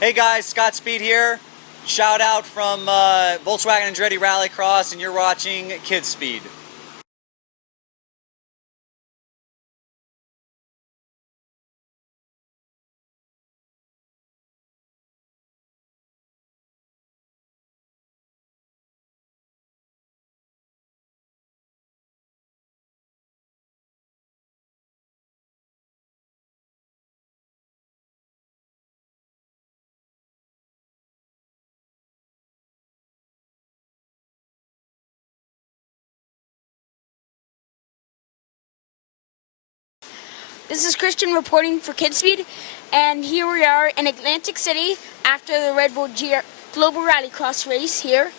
Hey guys, KidzSpeed here. Shout out from Volkswagen Andretti Rallycross, and you're watching KidzSpeed. This is Christian reporting for KidzSpeed, and here we are in Atlantic City after the Red Bull Global Rallycross race here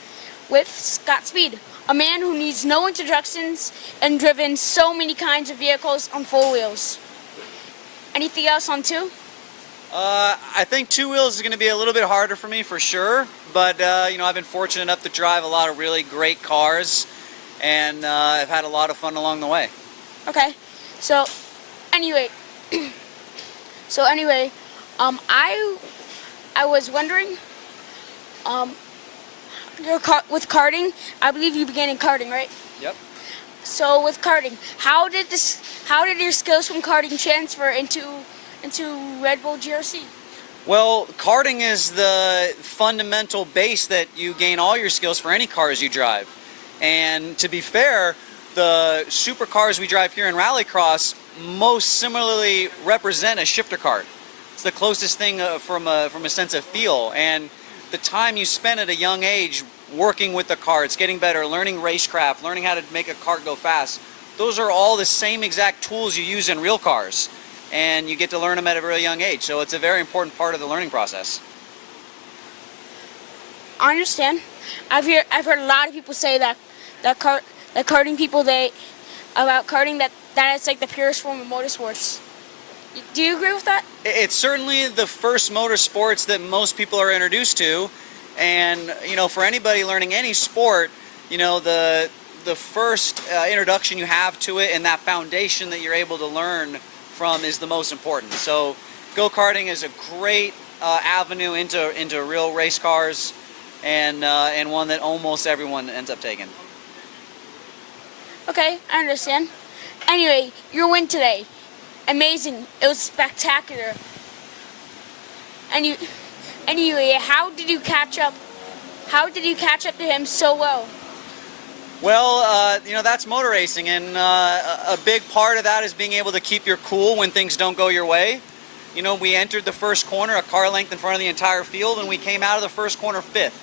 with KidzSpeed, a man who needs no introductions and driven so many kinds of vehicles on 4 wheels. Anything else on 2? I think 2 wheels is going to be a little bit harder for me for sure, but you know, I've been fortunate enough to drive a lot of really great cars, and I've had a lot of fun along the way. Okay, so anyway, I was wondering, with karting, I believe you began in karting, right? Yep. So with karting, how did your skills from karting transfer into Red Bull GRC? Well, karting is the fundamental base that you gain all your skills for any cars you drive. And to be fair, the supercars we drive here in Rallycross most similarly represent a shifter kart. It's the closest thing from a sense of feel, and the time you spend at a young age working with the karts, getting better, learning racecraft, learning how to make a kart go fast, those are all the same exact tools you use in real cars, and you get to learn them at a very young age, so it's a very important part of the learning process. I understand. I've heard a lot of people say that karting people about karting that it's like the purest form of motorsports. Do you agree with that? It's certainly the first motorsports that most people are introduced to, and you know, for anybody learning any sport, you know, the first introduction you have to it and that foundation that you're able to learn from is the most important. So go-karting is a great avenue into real race cars, and one that almost everyone ends up taking. Okay, I understand. Anyway, your win today, amazing. It was spectacular. Anyway, how did you catch up? How did you catch up to him so well? Well, you know, that's motor racing, and a big part of that is being able to keep your cool when things don't go your way. You know, we entered the first corner a car length in front of the entire field, and we came out of the first corner 5th.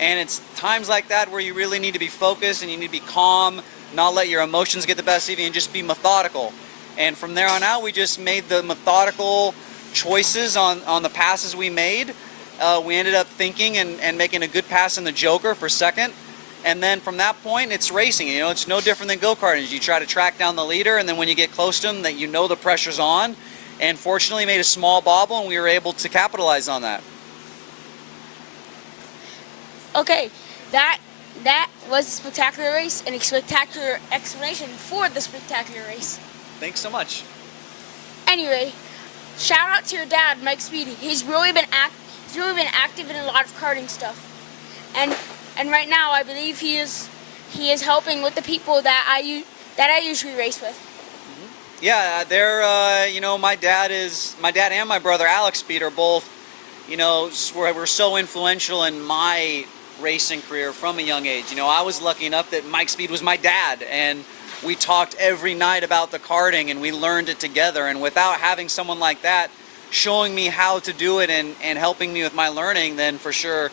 And it's times like that where you really need to be focused and you need to be calm, not let your emotions get the best of you, and just be methodical. And from there on out, we just made the methodical choices on the passes we made. We ended up thinking and making a good pass in the Joker for second. And then from that point, it's racing. You know, it's no different than go-karting. You try to track down the leader, and then when you get close to him, that you know the pressure's on. And fortunately, made a small bobble, and we were able to capitalize on that. Okay, that was a spectacular race and a spectacular explanation for the spectacular race. Thanks so much. Anyway, shout out to your dad, Mike Speedy. He's really been active in a lot of karting stuff, and right now I believe he is helping with the people that I usually race with. Yeah, they're you know, my dad and my brother Alex Speed are both, you know, were so influential in my racing career from a young age. You know, I was lucky enough that Mike Speed was my dad, and we talked every night about the karting, and we learned it together. And without having someone like that showing me how to do it and helping me with my learning, then for sure,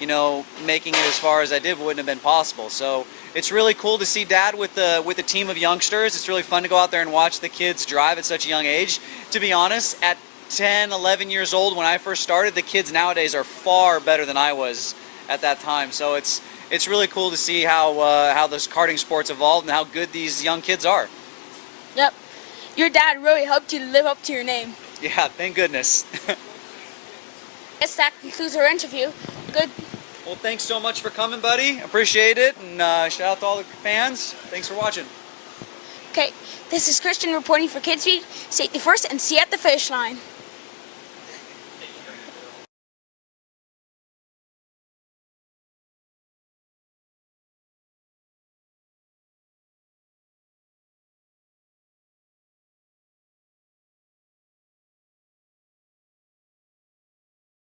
you know, making it as far as I did wouldn't have been possible. So it's really cool to see Dad with a team of youngsters. It's really fun to go out there and watch the kids drive at such a young age. To be honest, at 10, 11 years old when I first started, the kids nowadays are far better than I was at that time. So it's really cool to see how those karting sports evolved and how good these young kids are. Yep. Your dad really helped you live up to your name. Yeah, thank goodness. Guess that concludes our interview. Good. Well, thanks so much for coming, buddy. Appreciate it. And shout out to all the fans. Thanks for watching. Okay, this is Christian reporting for KidzSpeed. Safety first and see you at the finish line.